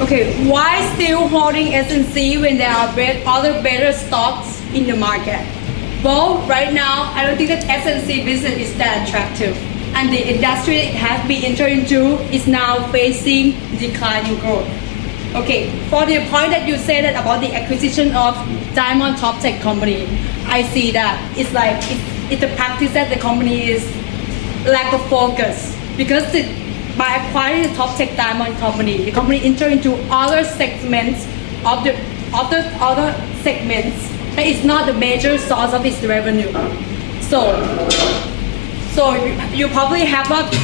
Okay, why still holding SNC when there are other better stocks in the market? Well, right now, I don't think that SNC business is that attractive. And the industry it has been entered into is now facing declining growth. Okay, for the point that you said that about the acquisition of Diamond Top Tech company, I see that it's a practice that the company is lack of focus because by acquiring the Top Tech Diamond company, the company enter into other segments of the other segments that is not the major source of its revenue. So you probably have not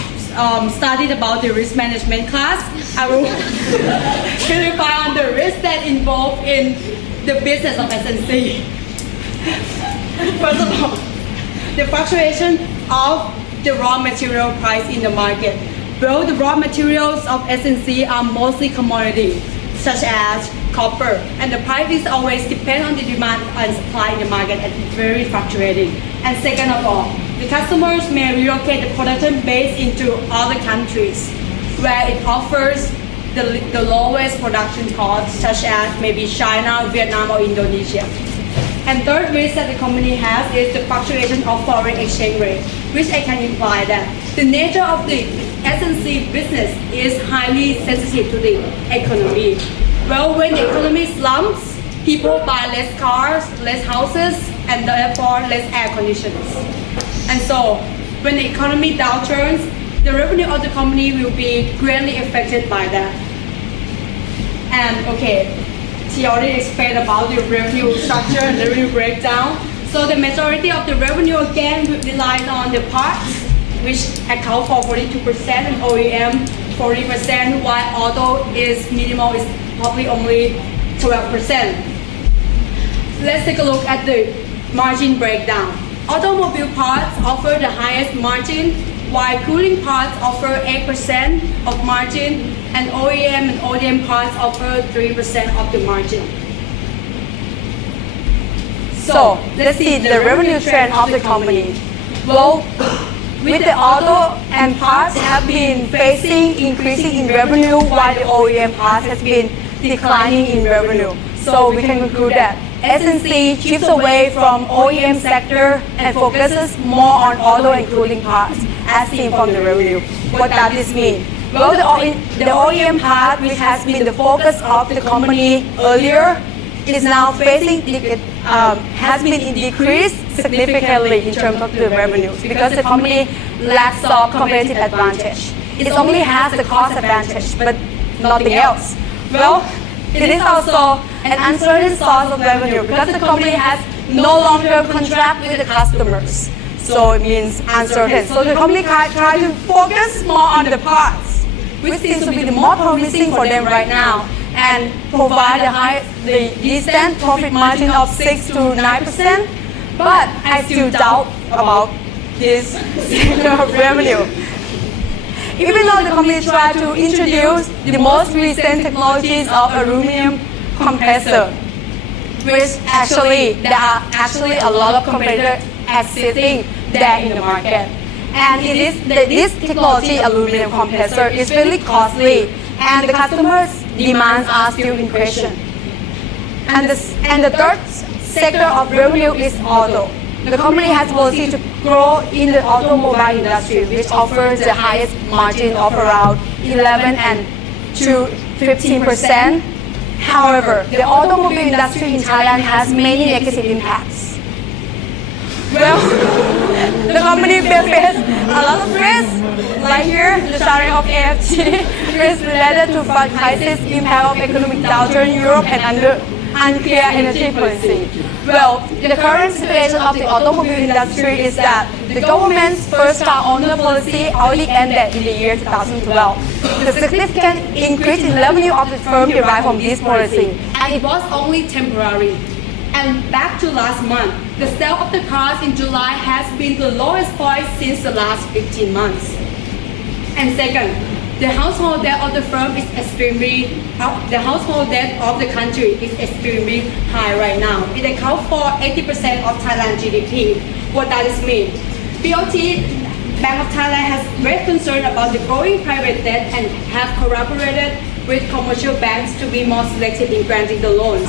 studied about the risk management class. I will clarify on the risk that involved in the business of SNC. First of all, the fluctuation of the raw material price in the market. Well, the raw materials of SNC are mostly commodity, such as copper, and the price is always depend on the demand and supply in the market and it's very fluctuating. And second of all, the customers may relocate the production base into other countries where it offers the lowest production costs, such as maybe China, Vietnam, or Indonesia. And third risk that the company has is the fluctuation of foreign exchange rate, which I can imply that the nature of the SNC business is highly sensitive to the economy. Well, when the economy slumps, people buy less cars, less houses, and therefore less air conditioners. And so, when the economy downturns, the revenue of the company will be greatly affected by that. And okay, she already explained about the revenue structure and the revenue breakdown. So the majority of the revenue again relies on the parts, which account for 42% and OEM 40%, while auto is minimal, is probably only 12%. Let's take a look at the margin breakdown. Automobile parts offer the highest margin, while cooling parts offer 8% of margin, and OEM and ODM parts offer 3% of the margin. So let's see the revenue trend of the company. Well, with the auto and parts have been facing increasing in revenue, while the OEM parts has been declining in revenue. So we can conclude that SNC shifts away from OEM sector and focuses more on auto and cooling parts, as seen from the revenue. What does this mean? Well, the OEM part, which has been the focus of the company earlier, is now facing has been decreased significantly in terms of the revenues because the company lacks of competitive advantage. It only has the cost advantage, but nothing else. Well, it is also an uncertain source of revenue because the company has no long-term contract with the customers. So it means uncertain. So the company try to focus more on the parts, which seems to be the more promising for them right now, and provide the decent profit margin of 6 to 9%. But I still doubt about this sector of revenue. Even though the company tried to introduce the most recent technologies of aluminum compressor, which there are actually a lot of competitors existing there in the market. And this technology, aluminum compressor, is really costly, and the customers' demands are still in question. And the third sector of revenue is auto. The company has policy to grow in the automobile industry, which offers the highest margin of around 11 and to 15%. However, the automobile industry in Thailand has many negative impacts. Well, the company faces a lot of risks, like here, the sharing of AFT, risk related to flood crisis, impact of economic downturn in Europe, and unclear energy policy. Well, the current situation of the automobile industry is that the government's first car owner policy already ended in the year 2012. The significant increase in revenue of the firm derived from this policy, and it was only temporary. And back to last month, the sale of the cars in July has been the lowest point since the last 15 months. And second, the household debt of the firm is the household debt of the country is extremely high right now. It accounts for 80% of Thailand GDP. What does this mean? BOT, Bank of Thailand, has great concern about the growing private debt and have collaborated with commercial banks to be more selective in granting the loans.